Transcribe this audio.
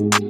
you